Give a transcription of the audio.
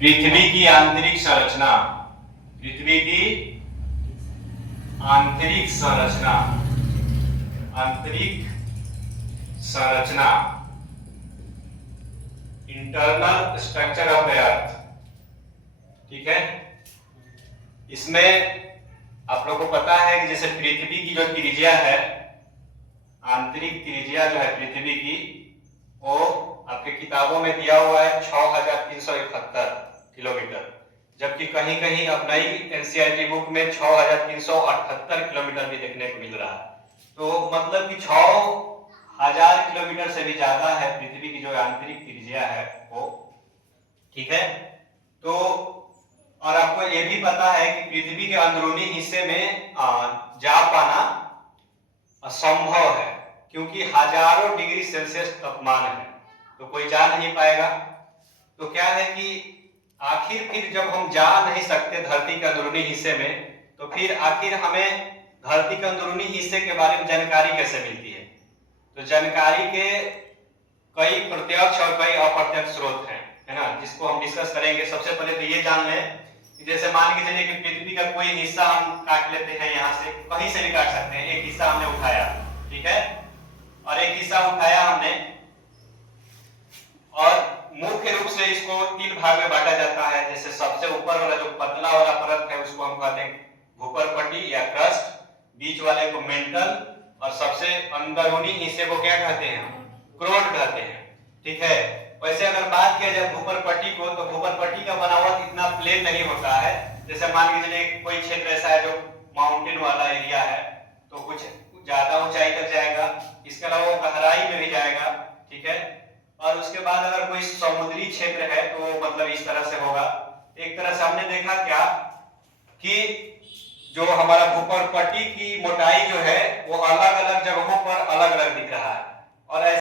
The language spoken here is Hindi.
पृथ्वी की आंतरिक संरचना, पृथ्वी की आंतरिक संरचना, आंतरिक संरचना, internal structure of the earth. ठीक है, इसमें आप लोगों को पता है कि जैसे पृथ्वी की जो त्रिज्या है, आंतरिक त्रिज्या जो है पृथ्वी की, वो आपके किताबों में दिया हुआ है 6371 किलोमीटर, जबकि कहीं कहीं अब नई एनसीईआरटी बुक में 6378 किलोमीटर भी देखने को मिल रहा है। तो मतलब कि 6000 किलोमीटर से भी ज्यादा है पृथ्वी की जो आंतरिक त्रिज्या है वो। ठीक है, तो और आपको ये भी पता है कि पृथ्वी के अंदरूनी हिस्से में जा पाना असंभव है, क्योंकि हजारों डिग्री सेल्सियस तापमान है, तो कोई जा नहीं पाएगा। तो क्या है कि आखिर फिर जब हम जा नहीं सकते धरती के अंदरूनी हिस्से में, तो फिर आखिर हमें धरती के अंदरूनी हिस्से के बारे में जानकारी कैसे मिलती है? तो जानकारी के कई प्रत्यक्ष और कई अप्रत्यक्ष स्रोत हैं, है ना, जिसको हम डिस्कस करेंगे। सबसे पहले तो ये जान लें कि जैसे मान के चलिए कि पृथ्वी का कोई हिस्सा हम काट लेते हैं, यहाँ से कहीं से भी काट सकते हैं। एक हिस्सा हमने उठाया, ठीक है, और एक हिस्सा उठाया हमने, और मुख्य रूप से इसको 3 भाग में बांटा जाता है। जैसे सबसे ऊपर वाला जो पतला वाला परत है उसको हम कहते हैं भूपरपट्टी या क्रस्ट, बीच वाले को मेंटल, और सबसे अंदरूनी हिस्से को क्या कहते हैं? क्रोट कहते हैं। ठीक है, वैसे अगर बात किया जाए भूपरपट्टी को, तो भूपरपट्टी का बनावट इतना प्लेन नहीं होता है। जैसे मान के चलिए कोई क्षेत्र ऐसा है जो माउंटेन वाला एरिया है, तो कुछ ज्यादा ऊंचाई तक जाएगा, इसके अलावा वो गहराई में भी जाएगा। ठीक है, और उसके बाद अगर कोई समुद्री क्षेत्र है तो मतलब इस तरह से होगा। एक तरह से हमने देखा क्या कि जो हमारा भूपरपट्टी की मोटाई जो है वो